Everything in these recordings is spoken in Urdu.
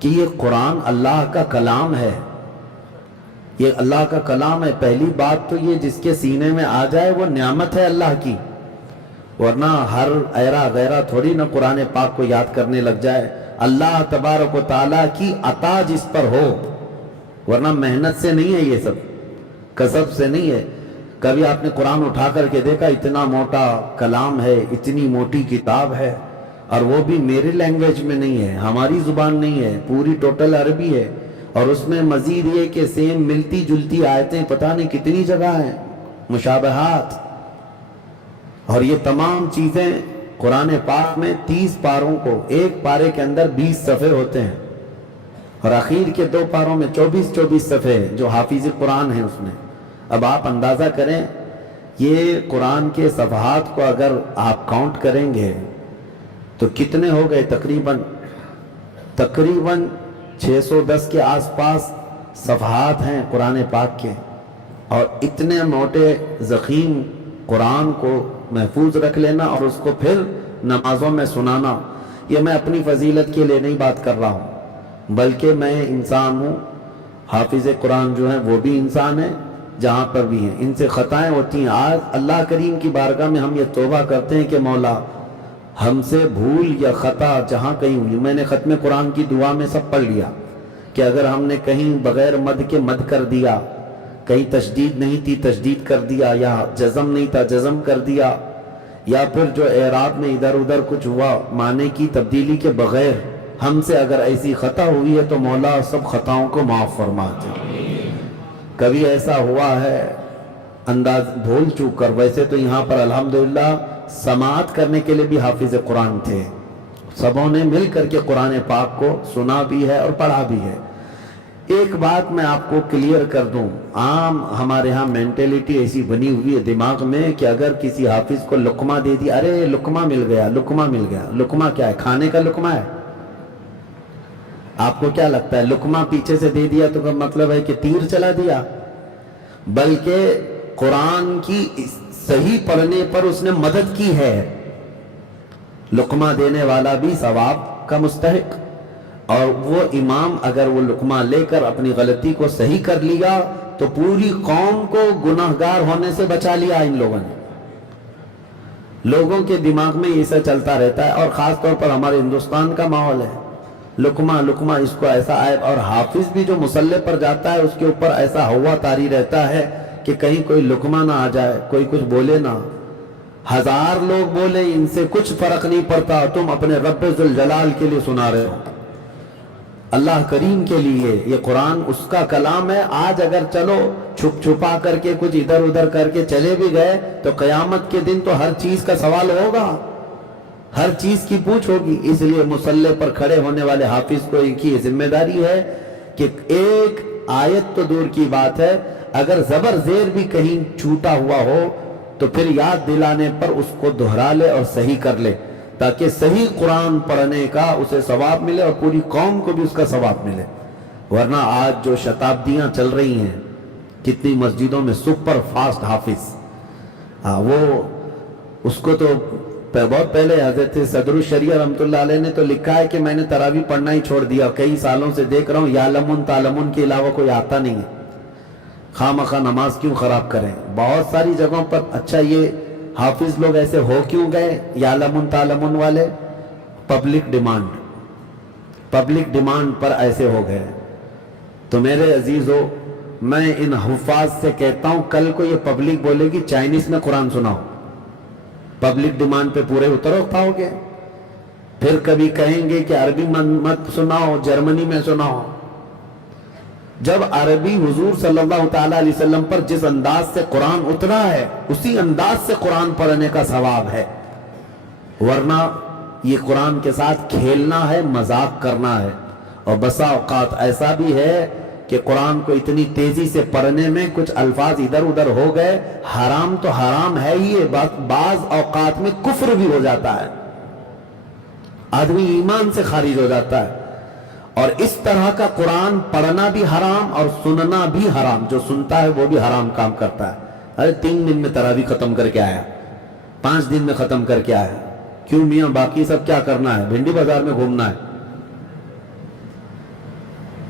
کہ یہ قرآن اللہ کا کلام ہے، یہ اللہ کا کلام ہے۔ پہلی بات تو یہ جس کے سینے میں آ جائے وہ نعمت ہے اللہ کی، ورنہ ہر ایرا غیرہ تھوڑی نہ قرآن پاک کو یاد کرنے لگ جائے۔ اللہ تبارک و تعالیٰ کی عطا جس پر ہو، ورنہ محنت سے نہیں ہے، یہ سب کسب سے نہیں ہے۔ کبھی آپ نے قرآن اٹھا کر کے دیکھا؟ اتنا موٹا کلام ہے، اتنی موٹی کتاب ہے، اور وہ بھی میرے لینگویج میں نہیں ہے، ہماری زبان نہیں ہے، پوری ٹوٹل عربی ہے، اور اس میں مزید یہ کہ سیم ملتی جلتی آیتیں پتہ نہیں کتنی جگہ ہیں، مشابہات۔ اور یہ تمام چیزیں قرآن پاک میں 30 پاروں کو، ایک پارے کے اندر 20 صفحے ہوتے ہیں، اور اخیر کے 2 پاروں میں 24 صفحے جو حافظ قرآن ہیں اس میں۔ اب آپ اندازہ کریں یہ قرآن کے صفحات کو اگر آپ کاؤنٹ کریں گے تو کتنے ہو گئے؟ تقریباً 610 کے آس پاس صفحات ہیں قرآن پاک کے، اور اتنے موٹے ضخیم قرآن کو محفوظ رکھ لینا اور اس کو پھر نمازوں میں سنانا، یہ میں اپنی فضیلت کے لیے نہیں بات کر رہا ہوں، بلکہ میں انسان ہوں، حافظ قرآن جو ہیں وہ بھی انسان ہیں، جہاں پر بھی ہیں ان سے خطائیں ہوتی ہیں۔ آج اللہ کریم کی بارگاہ میں ہم یہ توبہ کرتے ہیں کہ مولا ہم سے بھول یا خطا جہاں کہیں ہوئی، میں نے ختم قرآن کی دعا میں سب پڑھ لیا کہ اگر ہم نے کہیں بغیر مد کے مد کر دیا، کہیں تشدید نہیں تھی تشدید کر دیا، یا جزم نہیں تھا جزم کر دیا، یا پھر جو اعراب میں ادھر ادھر کچھ ہوا معنی کی تبدیلی کے بغیر ہم سے اگر ایسی خطا ہوئی ہے تو مولا سب خطاؤں کو معاف فرما دے۔ کبھی ایسا ہوا ہے انداز بھول چوک کر، ویسے تو یہاں پر الحمدللہ سماعت کرنے کے لیے بھی حافظ قرآن تھے، سبوں نے مل کر کے قرآن پاک کو سنا بھی ہے اور پڑھا بھی ہے۔ ایک بات میں آپ کو کلیئر کر دوں، عام ہمارے ہاں مینٹیلیٹی ایسی بنی ہوئی ہے دماغ میں کہ اگر کسی حافظ کو لقمہ دے دیا، ارے لقمہ مل گیا، لقمہ مل گیا۔ لقمہ کیا ہے؟ کھانے کا لقمہ ہے؟ آپ کو کیا لگتا ہے لقمہ پیچھے سے دے دیا تو مطلب ہے کہ تیر چلا دیا؟ بلکہ قرآن کی صحیح پڑھنے پر اس نے مدد کی ہے۔ لقمہ دینے والا بھی ثواب کا مستحق، اور وہ امام اگر وہ لقمہ لے کر اپنی غلطی کو صحیح کر لیا تو پوری قوم کو گناہگار ہونے سے بچا لیا ان لوگوں نے۔ لوگوں کے دماغ میں یہ سا چلتا رہتا ہے، اور خاص طور پر ہمارے ہندوستان کا ماحول ہے، لقمہ لقمہ اس کو ایسا آئے، اور حافظ بھی جو مصلے پر جاتا ہے اس کے اوپر ایسا ہوا طاری رہتا ہے کہ کہیں کوئی لقمہ نہ آ جائے، کوئی کچھ بولے نہ، 1000 لوگ بولے ان سے کچھ فرق نہیں پڑتا، تم اپنے رب ذوالجلال کے لیے سنا رہے ہو، اللہ کریم کے لیے۔ یہ قرآن اس کا کلام ہے۔ آج اگر چلو چھپ چھپا کر کے کچھ ادھر ادھر کر کے چلے بھی گئے تو قیامت کے دن تو ہر چیز کا سوال ہوگا، ہر چیز کی پوچھ ہوگی۔ اس لیے مصلے پر کھڑے ہونے والے حافظ کو ان کی ذمہ داری ہے کہ ایک آیت تو دور کی بات ہے، اگر زبر زیر بھی کہیں چھوٹا ہوا ہو تو پھر یاد دلانے پر اس کو دہرا لے اور صحیح کر لے، تاکہ صحیح قرآن پڑھنے کا اسے ثواب ملے اور پوری قوم کو بھی اس کا ثواب ملے۔ ورنہ آج جو شتابدیاں چل رہی ہیں کتنی مسجدوں میں سپر فاسٹ حافظ، وہ اس کو تو بہت پہلے حضرت صدر الشریعہ رحمۃ اللہ علیہ نے تو لکھا ہے کہ میں نے تراویح پڑھنا ہی چھوڑ دیا، کئی سالوں سے دیکھ رہا ہوں یعلمون تعلمون کے علاوہ کوئی آتا نہیں ہے، خواہ مخواہ نماز کیوں خراب کریں۔ بہت ساری جگہوں پر اچھا یہ حافظ لوگ ایسے ہو کیوں گئے یعلمون تعلمون والے؟ پبلک ڈیمانڈ پر ایسے ہو گئے۔ تو میرے عزیزو، میں ان حفاظ سے کہتا ہوں کل کو یہ پبلک بولے گی چائنیز میں قرآن سناؤ، پبلک ڈیمانڈ پہ پورے اتر پاؤ گے؟ پھر کبھی کہیں گے کہ عربی مت سناؤ، جرمنی میں سناؤ۔ جب عربی حضور صلی اللہ تعالیٰ علیہ وسلم پر جس انداز سے قرآن اترا ہے اسی انداز سے قرآن پڑھنے کا ثواب ہے، ورنہ یہ قرآن کے ساتھ کھیلنا ہے، مذاق کرنا ہے۔ اور بسا اوقات ایسا بھی ہے کہ قرآن کو اتنی تیزی سے پڑھنے میں کچھ الفاظ ادھر ادھر ہو گئے، حرام تو حرام ہے ہی ہے، بعض اوقات میں کفر بھی ہو جاتا ہے، آدمی ایمان سے خارج ہو جاتا ہے۔ اور اس طرح کا قرآن پڑھنا بھی حرام اور سننا بھی حرام، جو سنتا ہے وہ بھی حرام کام کرتا ہے۔ ارے 3 دن میں تراویح ختم کر کے آیا، 5 دن میں ختم کر کے آیا، کیوں میاں باقی سب کیا کرنا ہے؟ بھنڈی بازار میں گھومنا ہے؟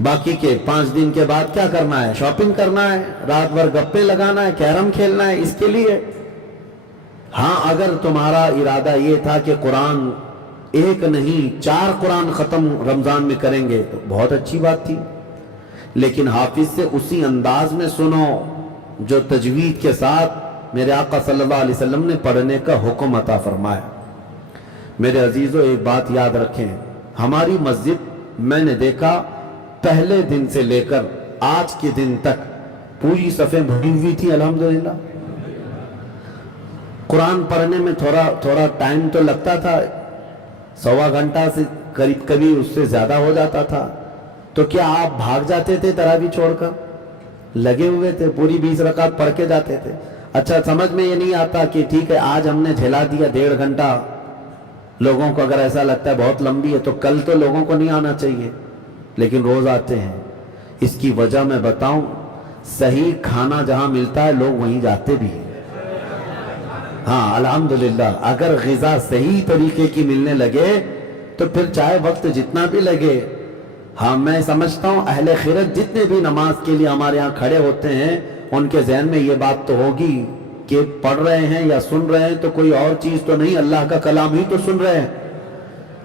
باقی کے 5 دن کے بعد کیا کرنا ہے؟ شاپنگ کرنا ہے، رات بھر گپے لگانا ہے، کیرم کھیلنا ہے، اس کے لیے۔ ہاں اگر تمہارا ارادہ یہ تھا کہ قرآن ایک نہیں 4 قرآن ختم رمضان میں کریں گے تو بہت اچھی بات تھی، لیکن حافظ سے اسی انداز میں سنو جو تجوید کے ساتھ میرے آقا صلی اللہ علیہ وسلم نے پڑھنے کا حکم عطا فرمایا۔ میرے عزیزو ایک بات یاد رکھیں، ہماری مسجد میں نے دیکھا پہلے دن سے لے کر آج کے دن تک پوری صفیں بھری ہوئی تھی الحمدللہ۔ قرآن پڑھنے میں تھوڑا ٹائم تو لگتا تھا، 1.25 گھنٹہ سے قریب، کبھی اس سے زیادہ ہو جاتا تھا، تو کیا آپ بھاگ جاتے تھے تراویح چھوڑ کر؟ لگے ہوئے تھے، پوری 20 رکعت پڑھ کے جاتے تھے۔ اچھا سمجھ میں یہ نہیں آتا کہ ٹھیک ہے آج ہم نے جھلا دیا 1.5 گھنٹہ، لوگوں کو اگر ایسا لگتا ہے بہت لمبی ہے تو کل تو لوگوں کو نہیں آنا چاہیے، لیکن روز آتے ہیں۔ اس کی وجہ میں بتاؤں، صحیح کھانا جہاں ملتا ہے لوگ وہیں جاتے بھی ہیں۔ ہاں الحمدللہ، اگر غذا صحیح طریقے کی ملنے لگے تو پھر چاہے وقت جتنا بھی لگے۔ ہاں میں سمجھتا ہوں اہل خیرت جتنے بھی نماز کے لیے ہمارے ہاں کھڑے ہوتے ہیں ان کے ذہن میں یہ بات تو ہوگی کہ پڑھ رہے ہیں یا سن رہے ہیں تو کوئی اور چیز تو نہیں، اللہ کا کلام ہی تو سن رہے ہیں۔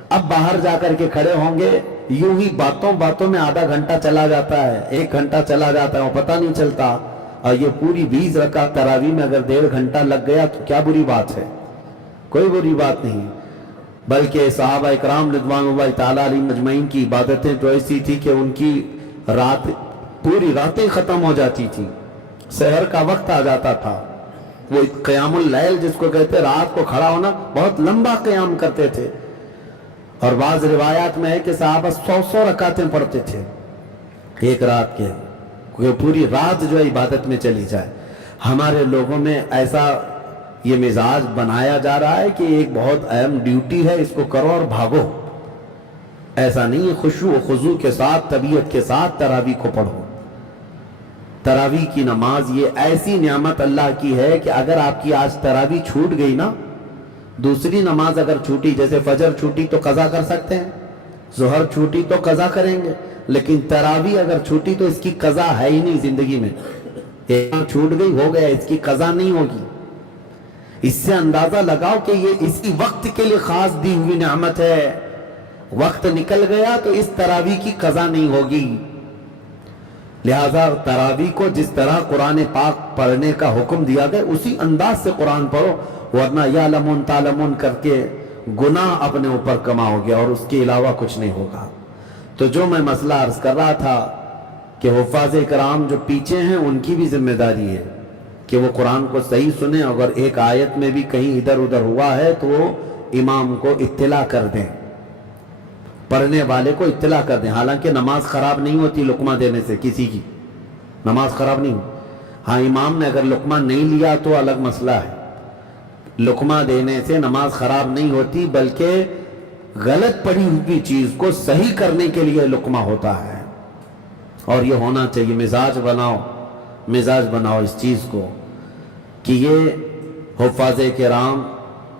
اب باہر جا کر کے کھڑے ہوں گے، یوں ہی باتوں میں آدھا گھنٹہ چلا جاتا ہے، 1 گھنٹہ چلا جاتا ہے، وہ پتہ نہیں چلتا۔ اور یہ پوری 20 رکعت تراویح میں اگر 1.5 گھنٹہ لگ گیا تو کیا بری بات ہے؟ کوئی بری بات نہیں، بلکہ صحابہ اکرام رضوان اللہ تعالیٰ علیہم اجمعین کی عبادتیں تو ایسی تھی کہ ان کی پوری راتیں ختم ہو جاتی تھی، سحر کا وقت آ جاتا تھا۔ وہ قیام اللیل جس کو کہتے، رات کو کھڑا ہونا، بہت لمبا قیام کرتے تھے۔ اور بعض روایات میں ہے کہ صحابہ 100 رکعتیں پڑھتے تھے ایک رات کے، کیونکہ پوری رات جو ہے عبادت میں چلی جائے۔ ہمارے لوگوں میں ایسا یہ مزاج بنایا جا رہا ہے کہ ایک بہت اہم ڈیوٹی ہے، اس کو کرو اور بھاگو۔ ایسا نہیں ہے، خشوع و خضوع کے ساتھ، طبیعت کے ساتھ تراویح کو پڑھو۔ تراویح کی نماز یہ ایسی نعمت اللہ کی ہے کہ اگر آپ کی آج تراویح چھوٹ گئی نا، دوسری نماز اگر چھوٹی، جیسے فجر چھوٹی تو قضا کر سکتے ہیں، ظہر چھوٹی تو قضا کریں گے، لیکن تراویح اگر چھوٹی تو اس کی قضا ہے ہی نہیں زندگی میں۔ ایک چھوٹ گئی ہو گیا، اس کی قضا نہیں ہوگی۔ اس سے اندازہ لگاؤ کہ یہ اسی وقت کے لیے خاص دی ہوئی نعمت ہے، وقت نکل گیا تو اس تراویح کی قضا نہیں ہوگی۔ لہذا تراویح کو جس طرح قرآن پاک پڑھنے کا حکم دیا گیا اسی انداز سے قرآن پڑھو، ورنہ یعلمون تعلمون کر کے گناہ اپنے اوپر کما ہو گیا اور اس کے علاوہ کچھ نہیں ہوگا۔ تو جو میں مسئلہ عرض کر رہا تھا کہ حفاظ کرام جو پیچھے ہیں ان کی بھی ذمہ داری ہے کہ وہ قرآن کو صحیح سنیں، اگر ایک آیت میں بھی کہیں ادھر ادھر ہوا ہے تو وہ امام کو اطلاع کر دیں، پڑھنے والے کو اطلاع کر دیں۔ حالانکہ نماز خراب نہیں ہوتی لقمہ دینے سے، کسی کی نماز خراب نہیں ہوتی۔ ہاں امام نے اگر لقمہ نہیں لیا تو الگ مسئلہ ہے، لقمہ دینے سے نماز خراب نہیں ہوتی، بلکہ غلط پڑھی ہوئی چیز کو صحیح کرنے کے لیے لقمہ ہوتا ہے۔ اور یہ ہونا چاہیے، مزاج بناؤ اس چیز کو کہ یہ حفاظ کرام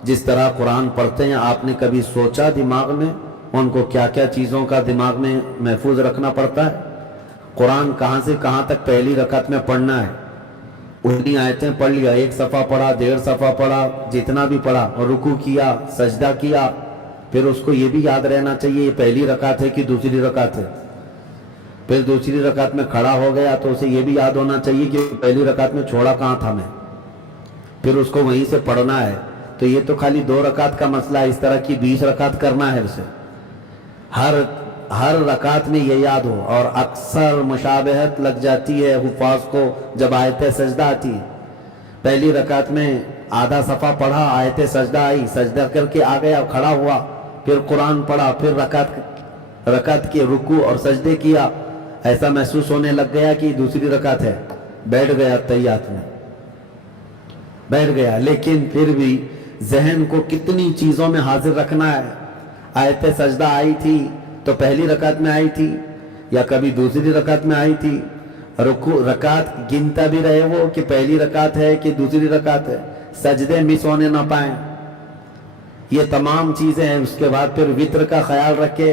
جس طرح قرآن پڑھتے ہیں، آپ نے کبھی سوچا دماغ میں ان کو کیا کیا چیزوں کا دماغ میں محفوظ رکھنا پڑتا ہے؟ قرآن کہاں سے کہاں تک پہلی رکعت میں پڑھنا ہے، اتنی آیتیں پڑھ لیا، 1 صفحہ پڑھا، 1.5 صفحہ پڑھا، جتنا بھی پڑھا، اور رکوع کیا، سجدہ کیا، پھر اس کو یہ بھی یاد رہنا چاہیے یہ پہلی رکعت ہے کہ دوسری رکعت ہے۔ پھر دوسری رکعت میں کھڑا ہو گیا تو اسے یہ بھی یاد ہونا چاہیے کہ پہلی رکعت میں چھوڑا کہاں تھا میں، پھر اس کو وہیں سے پڑھنا ہے۔ تو یہ تو خالی 2 رکعت کا مسئلہ ہے، اس طرح کی 20 رکعت کرنا ہے اسے، ہر رکعت میں یہ یاد ہو۔ اور اکثر مشابہت لگ جاتی ہے حفاظ کو جب آیت سجدہ آتی ہے، پہلی رکعت میں آدھا صفحہ پڑھا، آیت سجدہ آئی، سجدہ کر کے آ گیا، کھڑا ہوا، پھر قرآن پڑھا، پھر رکعت کے رکوع اور سجدے کیا، ایسا محسوس ہونے لگ گیا کہ دوسری رکعت ہے، بیٹھ گیا تحیات میں، بیٹھ گیا۔ لیکن پھر بھی ذہن کو کتنی چیزوں میں حاضر رکھنا ہے۔ آیت سجدہ آئی تھی تو پہلی رکعت میں آئی تھی یا کبھی دوسری رکعت میں آئی تھی، رکعت گنتا بھی رہے وہ کہ پہلی رکعت ہے کہ دوسری رکعت ہے، سجدے مس ہونے نہ پائیں، یہ تمام چیزیں ہیں۔ اس کے بعد پھر وتر کا خیال رکھے،